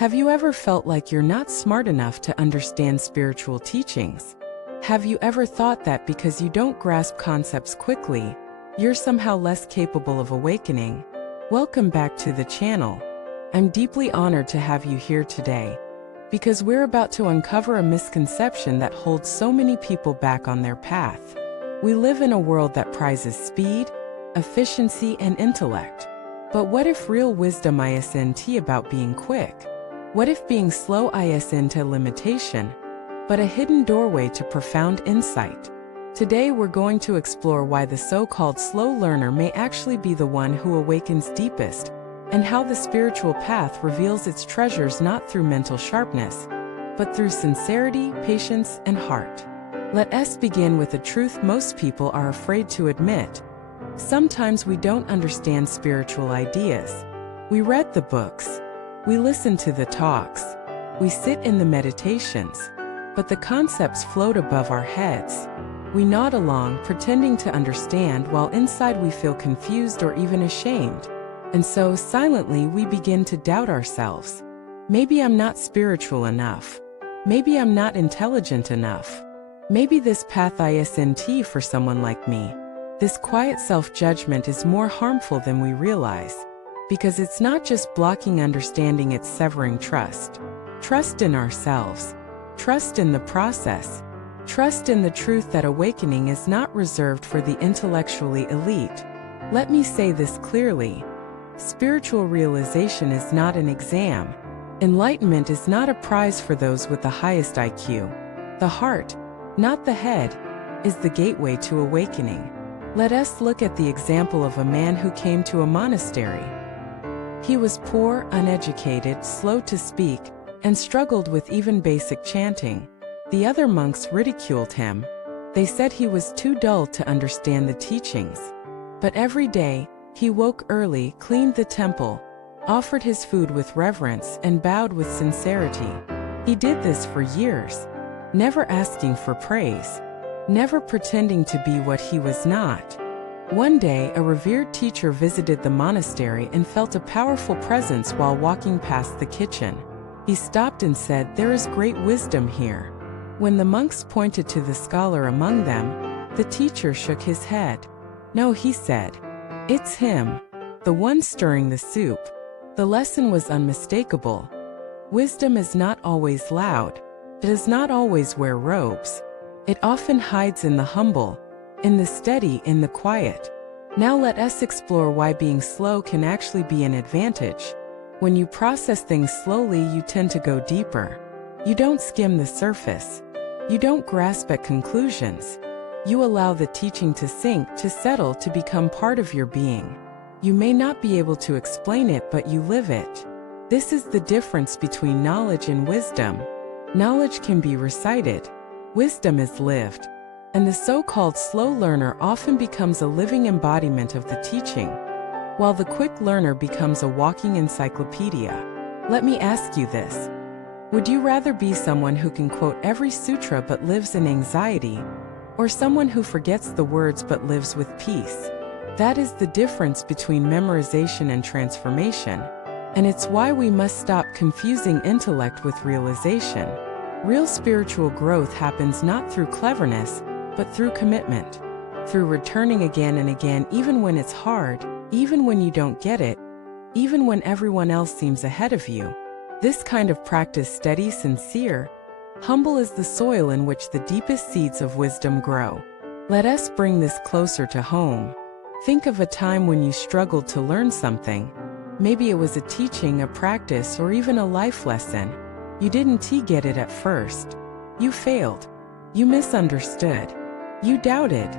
Have you ever felt like you're not smart enough to understand spiritual teachings? Have you ever thought that because you don't grasp concepts quickly, you're somehow less capable of awakening? Welcome back to the channel. I'm deeply honored to have you here today, because we're about to uncover a misconception that holds so many people back on their path. We live in a world that prizes speed, efficiency, and intellect. But what if real wisdom isn't about being quick? What if being slow isn't a limitation, but a hidden doorway to profound insight? Today we're going to explore why the so-called slow learner may actually be the one who awakens deepest, and how the spiritual path reveals its treasures not through mental sharpness, but through sincerity, patience, and heart. Let us begin with a truth most people are afraid to admit. Sometimes we don't understand spiritual ideas. We read the books. We listen to the talks. We sit in the meditations. But the concepts float above our heads. We nod along, pretending to understand, while inside we feel confused or even ashamed. And so, silently, we begin to doubt ourselves. Maybe I'm not spiritual enough. Maybe I'm not intelligent enough. Maybe this path isn't for someone like me. This quiet self-judgment is more harmful than we realize, because it's not just blocking understanding, it's severing trust. Trust in ourselves. Trust in the process. Trust in the truth that awakening is not reserved for the intellectually elite. Let me say this clearly. Spiritual realization is not an exam. Enlightenment is not a prize for those with the highest IQ. The heart, not the head, is the gateway to awakening. Let us look at the example of a man who came to a monastery. He was poor, uneducated, slow to speak, and struggled with even basic chanting. The other monks ridiculed him. They said he was too dull to understand the teachings. But every day, he woke early, cleaned the temple, offered his food with reverence, and bowed with sincerity. He did this for years, never asking for praise, never pretending to be what he was not. One day, a revered teacher visited the monastery and felt a powerful presence while walking past the kitchen. He stopped and said, "There is great wisdom here." When the monks pointed to the scholar among them, the teacher shook his head. "No," he said. "It's him, the one stirring the soup." The lesson was unmistakable. Wisdom is not always loud. It does not always wear robes. It often hides in the humble, in the steady, in the quiet. Now let us explore why being slow can actually be an advantage. When you process things slowly, you tend to go deeper. You don't skim the surface. You don't grasp at conclusions. You allow the teaching to sink, to settle, to become part of your being. You may not be able to explain it, but you live it. This is the difference between knowledge and wisdom. Knowledge can be recited. Wisdom is lived. And the so-called slow learner often becomes a living embodiment of the teaching, while the quick learner becomes a walking encyclopedia. Let me ask you this. Would you rather be someone who can quote every sutra but lives in anxiety, or someone who forgets the words but lives with peace? That is the difference between memorization and transformation. And it's why we must stop confusing intellect with realization. Real spiritual growth happens not through cleverness, but through commitment. Through returning again and again, even when it's hard, even when you don't get it, even when everyone else seems ahead of you. This kind of practice, steady, sincere, humble, is the soil in which the deepest seeds of wisdom grow. Let us bring this closer to home. Think of a time when you struggled to learn something. Maybe it was a teaching, a practice, or even a life lesson. You didn't get it at first. You failed. You misunderstood. You doubted.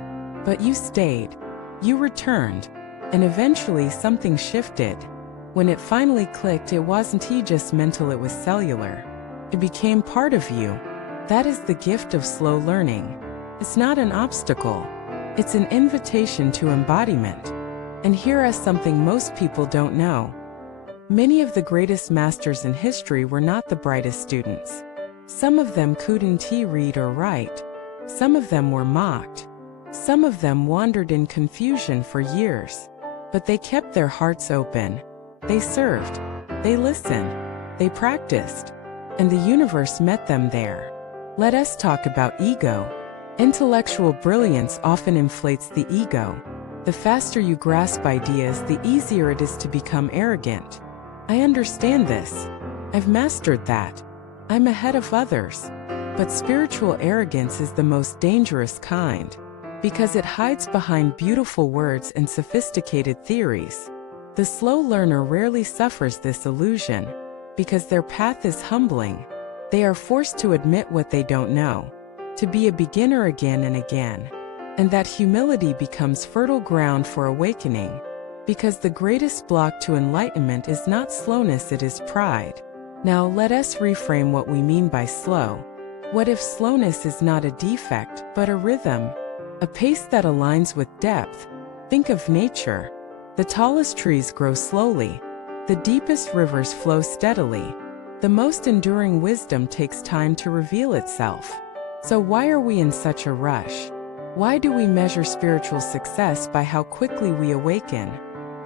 But you stayed. You returned. And eventually something shifted. When it finally clicked, it wasn't just mental, it was cellular. It became part of you. That is the gift of slow learning. It's not an obstacle. It's an invitation to embodiment. And here is something most people don't know. Many of the greatest masters in history were not the brightest students. Some of them couldn't read or write. Some of them were mocked. Some of them wandered in confusion for years. But they kept their hearts open. They served. They listened. They practiced, and the universe met them there. Let us talk about ego. Intellectual brilliance often inflates the ego. The faster you grasp ideas, the easier it is to become arrogant. I understand this. I've mastered that. I'm ahead of others. But spiritual arrogance is the most dangerous kind, because it hides behind beautiful words and sophisticated theories. The slow learner rarely suffers this illusion, because their path is humbling. They are forced to admit what they don't know, to be a beginner again and again. And that humility becomes fertile ground for awakening, because the greatest block to enlightenment is not slowness, it is pride. Now let us reframe what we mean by slow. What if slowness is not a defect, but a rhythm? A pace that aligns with depth. Think of nature. The tallest trees grow slowly. The deepest rivers flow steadily. The most enduring wisdom takes time to reveal itself. So why are we in such a rush? Why do we measure spiritual success by how quickly we awaken?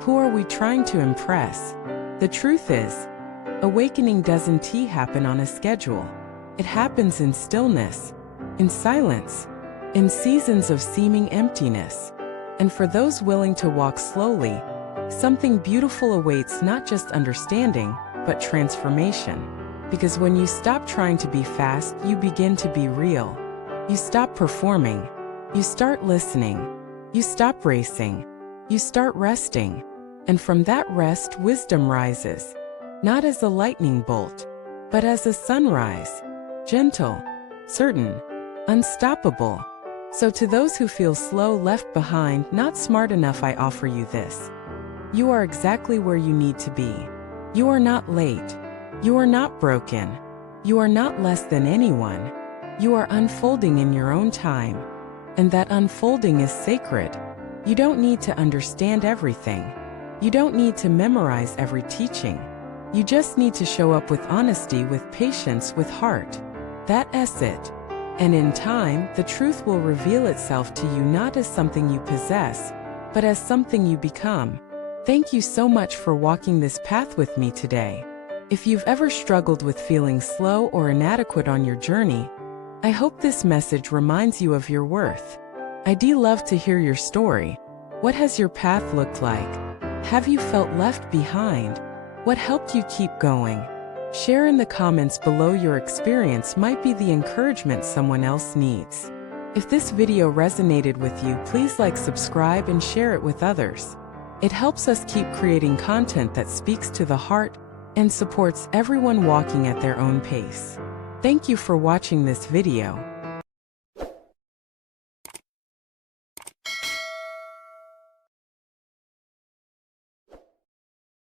Who are we trying to impress? The truth is, awakening doesn't happen on a schedule. It happens in stillness, in silence, in seasons of seeming emptiness. And for those willing to walk slowly, something beautiful awaits, not just understanding, but transformation. Because when you stop trying to be fast, you begin to be real. You stop performing. You start listening. You stop racing. You start resting. And from that rest, wisdom rises. Not as a lightning bolt, but as a sunrise. Gentle, certain, unstoppable. So to those who feel slow, left behind, not smart enough, I offer you this. You are exactly where you need to be. You are not late. You are not broken. You are not less than anyone. You are unfolding in your own time. And that unfolding is sacred. You don't need to understand everything. You don't need to memorize every teaching. You just need to show up with honesty, with patience, with heart. That's it. And in time, the truth will reveal itself to you, not as something you possess, but as something you become. Thank you so much for walking this path with me today. If you've ever struggled with feeling slow or inadequate on your journey, I hope this message reminds you of your worth. I'd love to hear your story. What has your path looked like? Have you felt left behind? What helped you keep going? Share in the comments below. Your experience might be the encouragement someone else needs. If this video resonated with you, please like, subscribe, and share it with others. It helps us keep creating content that speaks to the heart and supports everyone walking at their own pace. Thank you for watching this video.